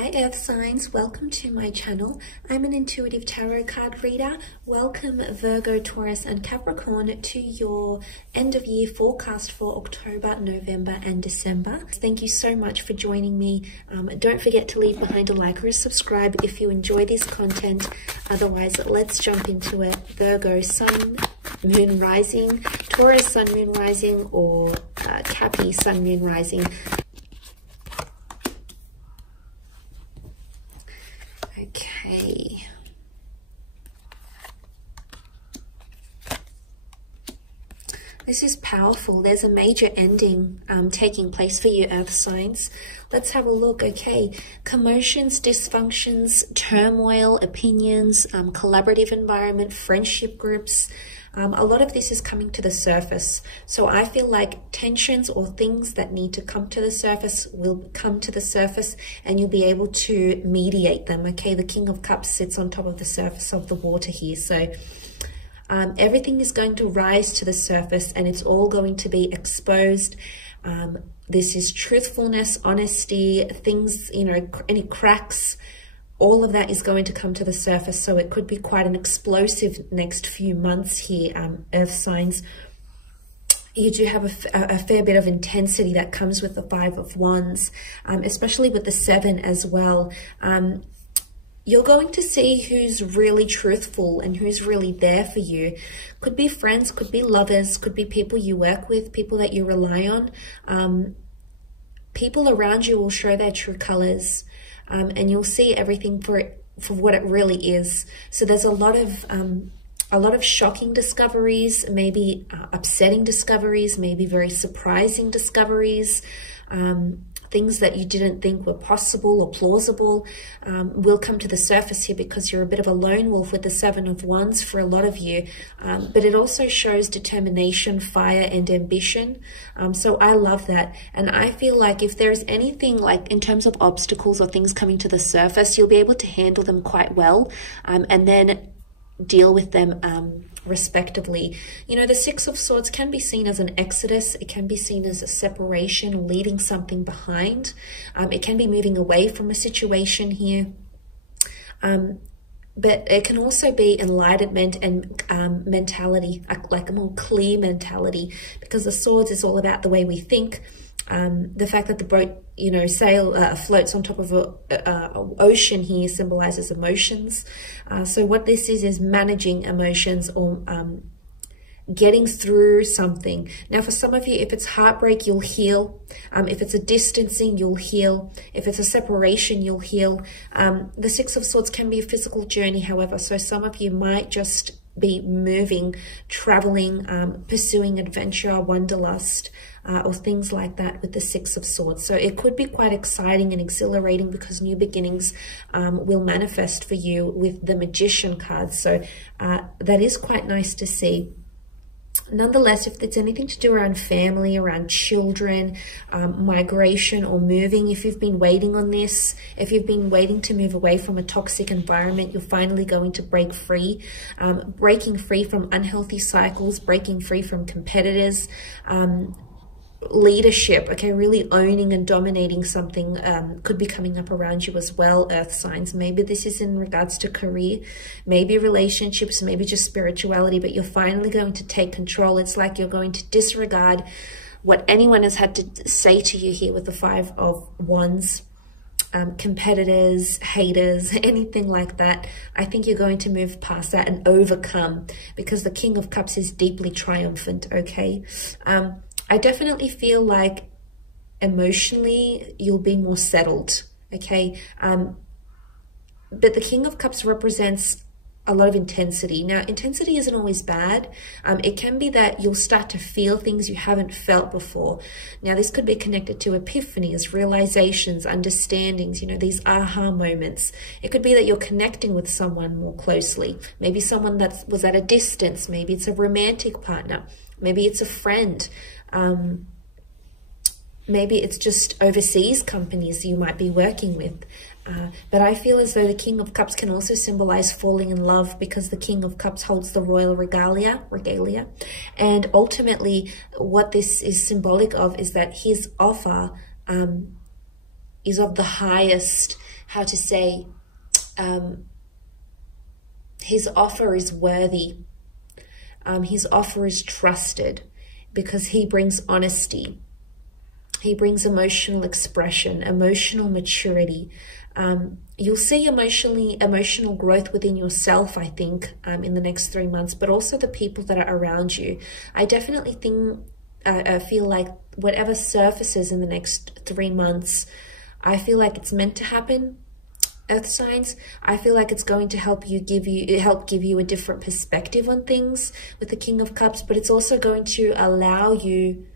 Hi Earth signs, welcome to my channel. I'm an intuitive tarot card reader. Welcome Virgo, Taurus and Capricorn to your end of year forecast for October, November and December. Thank you so much for joining me. Don't forget to leave behind a like or a subscribe if you enjoy this content. Otherwise, let's jump into it. Virgo, Sun, Moon, Rising, Taurus, Sun, Moon, Rising, or Capri, Sun, Moon, Rising. Okay. This is powerful. There's a major ending taking place for you, Earth signs. Let's have a look. Okay. Commotions, dysfunctions, turmoil, opinions, collaborative environment, friendship groups. A lot of this is coming to the surface. So I feel like tensions or things that need to come to the surface will come to the surface and you'll be able to mediate them. Okay, the King of Cups sits on top of the surface of the water here. So everything is going to rise to the surface and it's all going to be exposed. This is truthfulness, honesty, things, you know, any cracks, all of that is going to come to the surface. So it could be quite an explosive next few months here, Earth signs. You do have a fair bit of intensity that comes with the Five of Wands, especially with the Seven as well. You're going to see who's really truthful and who's really there for you. Could be friends, could be lovers, could be people you work with, people that you rely on. People around you will show their true colors. And you'll see everything for what it really is. So there's a lot of shocking discoveries, maybe upsetting discoveries, maybe very surprising discoveries. Things that you didn't think were possible or plausible will come to the surface here because you're a bit of a lone wolf with the Seven of Wands for a lot of you. But it also shows determination, fire, and ambition. So I love that. And I feel like if there's anything like in terms of obstacles or things coming to the surface, you'll be able to handle them quite well and then deal with them respectively. You know, the Six of Swords can be seen as an exodus. It can be seen as a separation, leaving something behind. It can be moving away from a situation here. But it can also be enlightenment and mentality, like a more clear mentality, because the Swords is all about the way we think. The fact that the boat, you know, floats on top of an ocean here symbolizes emotions. So what this is managing emotions or getting through something. Now, for some of you, if it's heartbreak, you'll heal. If it's a distancing, you'll heal. If it's a separation, you'll heal. The Six of Swords can be a physical journey, however. So some of you might just be moving, traveling, pursuing adventure, wanderlust, or things like that with the Six of Swords. So it could be quite exciting and exhilarating because new beginnings will manifest for you with the Magician card. So that is quite nice to see. Nonetheless, if it's anything to do around family, around children, migration or moving, if you've been waiting on this, if you've been waiting to move away from a toxic environment, you're finally going to break free. Breaking free from unhealthy cycles, breaking free from competitors, leadership, okay, really owning and dominating something could be coming up around you as well, Earth signs. Maybe this is in regards to career, maybe relationships, maybe just spirituality, but you're finally going to take control. It's like you're going to disregard what anyone has had to say to you here with the Five of Wands. Competitors, haters, anything like that. I think you're going to move past that and overcome because the King of Cups is deeply triumphant, okay? I definitely feel like emotionally you'll be more settled, okay? But the King of Cups represents a lot of intensity. Now, intensity isn't always bad. It can be that you'll start to feel things you haven't felt before. Now, this could be connected to epiphanies, realizations, understandings, you know, these aha moments. It could be that you're connecting with someone more closely. Maybe someone that was at a distance. Maybe it's a romantic partner. Maybe it's a friend. Maybe it's just overseas companies you might be working with. But I feel as though the King of Cups can also symbolize falling in love because the King of Cups holds the royal regalia. And ultimately, what this is symbolic of is that his offer is of the highest how to say, his offer is worthy. His offer is trusted because he brings honesty. He brings emotional expression, emotional maturity. You'll see emotional growth within yourself, I think, in the next 3 months, but also the people that are around you. I definitely think, I feel like whatever surfaces in the next 3 months, I feel like it's meant to happen. Earth signs, I feel like it's going to help give you a different perspective on things with the King of Cups, but it's also going to allow you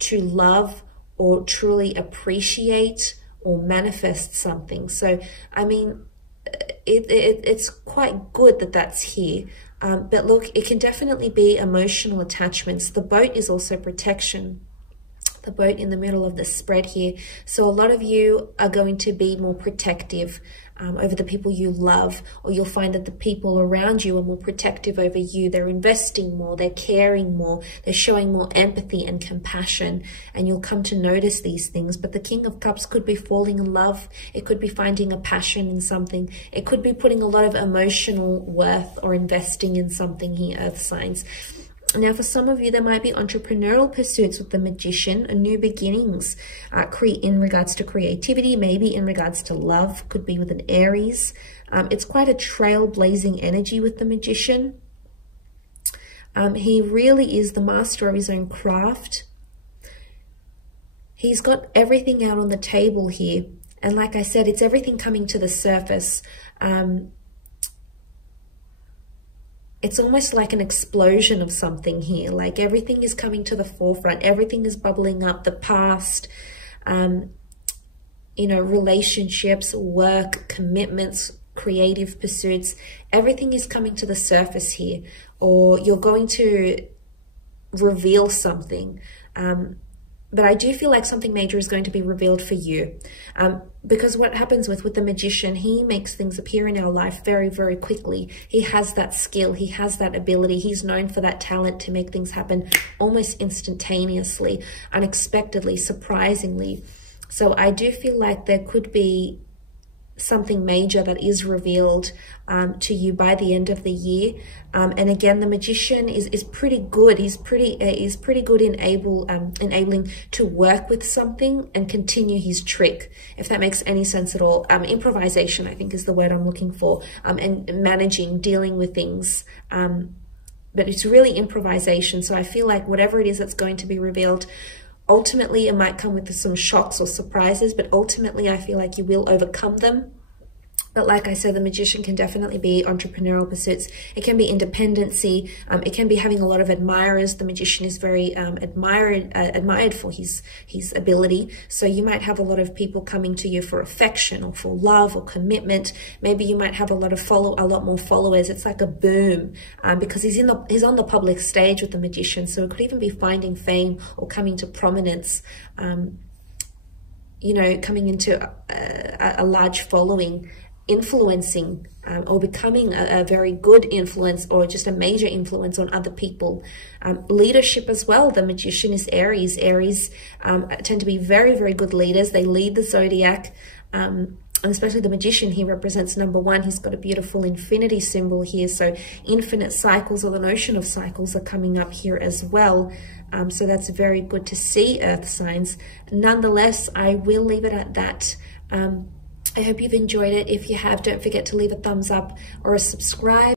to love or truly appreciate or manifest something. So, I mean, it's quite good that that's here. But look, it can definitely be emotional attachments. The boat is also protection. The boat in the middle of the spread here. So a lot of you are going to be more protective over the people you love, or you'll find that the people around you are more protective over you. They're investing more, they're caring more, they're showing more empathy and compassion, and you'll come to notice these things. But the King of Cups could be falling in love. It could be finding a passion in something. It could be putting a lot of emotional worth or investing in something here, Earth signs. Now, for some of you, there might be entrepreneurial pursuits with the Magician, new beginnings in regards to creativity, maybe in regards to love, could be with an Aries. It's quite a trailblazing energy with the Magician. He really is the master of his own craft. He's got everything out on the table here. And like I said, it's everything coming to the surface. It's almost like an explosion of something here. Like everything is coming to the forefront. Everything is bubbling up. The past, you know, relationships, work, commitments, creative pursuits. Everything is coming to the surface here. Or you're going to reveal something. But I do feel like something major is going to be revealed for you. Because what happens with the Magician, he makes things appear in our life very, very quickly. He has that skill. He has that ability. He's known for that talent to make things happen almost instantaneously, unexpectedly, surprisingly. So I do feel like there could be something major that is revealed to you by the end of the year. And again, the Magician is pretty good. He's pretty good in enabling to work with something and continue his trick, if that makes any sense at all. Improvisation, I think, is the word I'm looking for, and managing, dealing with things. But it's really improvisation. So I feel like whatever it is that's going to be revealed, ultimately, it might come with some shocks or surprises, but ultimately, I feel like you will overcome them. But like I said, the Magician can definitely be entrepreneurial pursuits. It can be independency. It can be having a lot of admirers. The Magician is very admired for his ability. So you might have a lot of people coming to you for affection or for love or commitment. Maybe you might have a lot more followers. It's like a boom because he's on the public stage with the Magician. So it could even be finding fame or coming to prominence. You know, coming into a large following, influencing or becoming a very good influence or just a major influence on other people. Leadership as well. The Magician is Aries. Aries tend to be very, very good leaders. They lead the zodiac, and especially the Magician, he represents number 1. He's got a beautiful infinity symbol here. So infinite cycles, or the notion of cycles, are coming up here as well. So that's very good to see, Earth signs. Nonetheless, I will leave it at that. I hope you've enjoyed it. If you have, don't forget to leave a thumbs up or a subscribe.